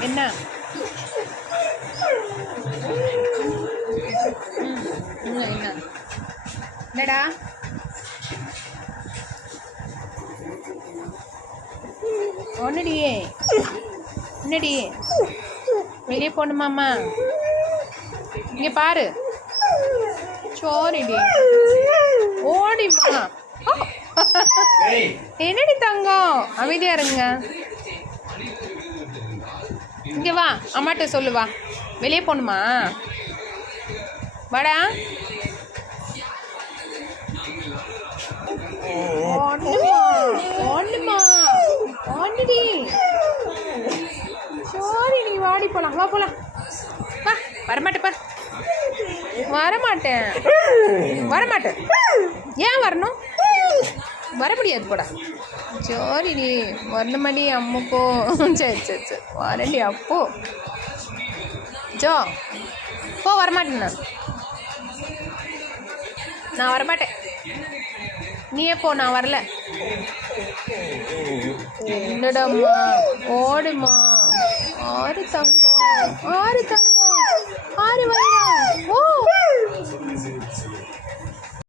என்ன என்ன என்னடா ஒன்னுடியே என்னடி வெளியே போகணுமாம்மா இங்கே பாரு சோரிடி ஓடிமா என்னடி தங்கம் அமைதியா இருங்க இங்கே வா அம்மாட்ட சொல்லு வா வெளியே போகணுமா வாடா ஒன்றுமா ஒன்றுடி சோரி நீ வாடி போகலாம் வா போகலாம் வா வரமாட்டேப்பா வரமாட்டேன் ஏன் வரணும் வர முடியாது போடா சோரி நீ வரணுமாடி அம்முக்கோ சரி வரண்டி அப்போ ஜோ போ வரமாட்டேன் நான் வரமாட்டேன் நீயே போ நான் வரல என்னடாம்மா ஓடுமா ஆறு தங்கம் ஆறு